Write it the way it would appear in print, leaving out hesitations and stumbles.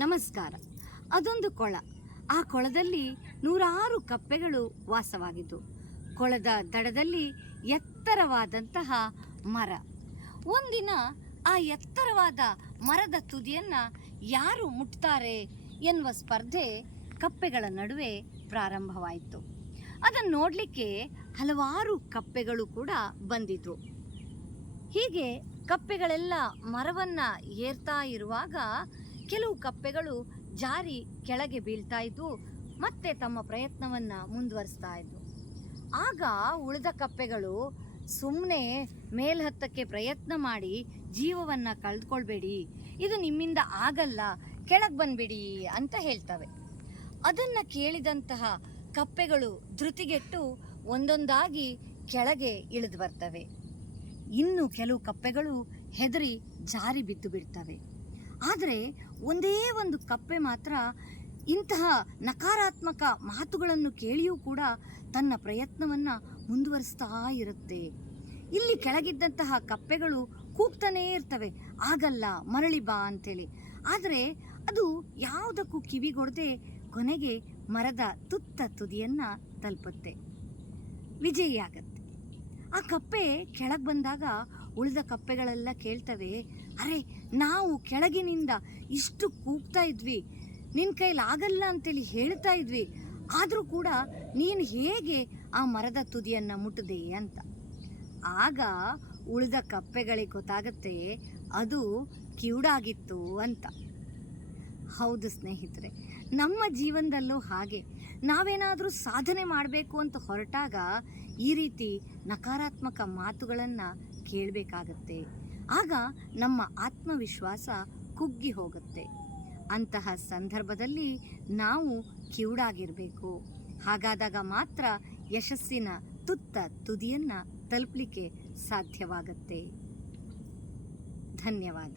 ನಮಸ್ಕಾರ. ಅದೊಂದು ಕೊಳ. ಆ ಕೊಳದಲ್ಲಿ ನೂರಾರು ಕಪ್ಪೆಗಳು ವಾಸವಾಗಿದ್ದು, ಕೊಳದ ದಡದಲ್ಲಿ ಎತ್ತರವಾದಂತಹ ಮರ. ಒಂದಿನ ಆ ಎತ್ತರವಾದ ಮರದ ತುದಿಯನ್ನು ಯಾರು ಮುಟ್ತಾರೆ ಎನ್ನುವ ಸ್ಪರ್ಧೆ ಕಪ್ಪೆಗಳ ನಡುವೆ ಪ್ರಾರಂಭವಾಯಿತು. ಅದನ್ನು ನೋಡಲಿಕ್ಕೆ ಹಲವಾರು ಕಪ್ಪೆಗಳು ಕೂಡ ಬಂದಿದ್ವು. ಹೀಗೆ ಕಪ್ಪೆಗಳೆಲ್ಲ ಮರವನ್ನು ಏರ್ತಾ ಇರುವಾಗ ಕೆಲವು ಕಪ್ಪೆಗಳು ಜಾರಿ ಕೆಳಗೆ ಬೀಳ್ತಾ ಇದ್ವು, ಮತ್ತೆ ತಮ್ಮ ಪ್ರಯತ್ನವನ್ನು ಮುಂದುವರಿಸ್ತಾ ಇದ್ವು. ಆಗ ಉಳಿದ ಕಪ್ಪೆಗಳು, ಸುಮ್ಮನೆ ಮೇಲ್ಹತ್ತಕ್ಕೆ ಪ್ರಯತ್ನ ಮಾಡಿ ಜೀವವನ್ನು ಕಳೆದುಕೊಳ್ಬೇಡಿ, ಇದು ನಿಮ್ಮಿಂದ ಆಗಲ್ಲ, ಕೆಳಗೆ ಬಂದ್ಬಿಡಿ ಅಂತ ಹೇಳ್ತವೆ. ಅದನ್ನು ಕೇಳಿದಂತಹ ಕಪ್ಪೆಗಳು ಧೃತಿಗೆಟ್ಟು ಒಂದೊಂದಾಗಿ ಕೆಳಗೆ ಇಳಿದು ಬರ್ತವೆ. ಇನ್ನು ಕೆಲವು ಕಪ್ಪೆಗಳು ಹೆದರಿ ಜಾರಿ ಬಿದ್ದು ಬಿಡ್ತವೆ. ಆದರೆ ಒಂದೇ ಒಂದು ಕಪ್ಪೆ ಮಾತ್ರ ಇಂತಹ ನಕಾರಾತ್ಮಕ ಮಾತುಗಳನ್ನು ಕೇಳಿಯೂ ಕೂಡ ತನ್ನ ಪ್ರಯತ್ನವನ್ನು ಮುಂದುವರಿಸ್ತಾ ಇರುತ್ತೆ. ಇಲ್ಲಿ ಕೆಳಗಿದ್ದಂತಹ ಕಪ್ಪೆಗಳು ಕೂಗ್ತಾನೇ ಇರ್ತವೆ, ಆಗಲ್ಲ, ಮರಳಿ ಬಾ ಅಂತೇಳಿ. ಆದರೆ ಅದು ಯಾವುದಕ್ಕೂ ಕಿವಿಗೊಡದೆ ಕೊನೆಗೆ ಮರದ ತುತ್ತ ತುದಿಯನ್ನು ತಲುಪುತ್ತೆ, ವಿಜಯಿಯಾಗತ್ತೆ. ಆ ಕಪ್ಪೆ ಕೆಳಗೆ ಬಂದಾಗ ಉಳಿದ ಕಪ್ಪೆಗಳೆಲ್ಲ ಕೇಳ್ತವೆ, ಅರೆ, ನಾವು ಕೆಳಗಿನಿಂದ ಇಷ್ಟು ಕೂಗ್ತಾ ಇದ್ವಿ, ನಿನ್ನ ಕೈಲಾಗಲ್ಲ ಅಂತೇಳಿ ಹೇಳ್ತಾ ಇದ್ವಿ, ಆದರೂ ಕೂಡ ನೀನು ಹೇಗೆ ಆ ಮರದ ತುದಿಯನ್ನು ಮುಟ್ಟದೆ ಅಂತ. ಆಗ ಉಳಿದ ಕಪ್ಪೆಗಳಿಗೆ ಗೊತ್ತಾಗತ್ತೆ ಅದು ಕಿವುಡಾಗಿತ್ತು ಅಂತ. ಹೌದು ಸ್ನೇಹಿತರೆ, ನಮ್ಮ ಜೀವನದಲ್ಲೂ ಹಾಗೆ ನಾವೇನಾದರೂ ಸಾಧನೆ ಮಾಡಬೇಕು ಅಂತ ಹೊರಟಾಗ ಈ ರೀತಿ ನಕಾರಾತ್ಮಕ ಮಾತುಗಳನ್ನು ಕೇಳಬೇಕಾಗತ್ತೆ. ಆಗ ನಮ್ಮ ಆತ್ಮವಿಶ್ವಾಸ ಕುಗ್ಗಿ ಹೋಗುತ್ತೆ. ಅಂತಹ ಸಂದರ್ಭದಲ್ಲಿ ನಾವು ಕಿವುಡಾಗಿರಬೇಕು. ಹಾಗಾದಾಗ ಮಾತ್ರ ಯಶಸ್ಸಿನ ತುತ್ತ ತುದಿಯನ್ನು ತಲುಪಲಿಕ್ಕೆ ಸಾಧ್ಯವಾಗತ್ತೆ. ಧನ್ಯವಾದ.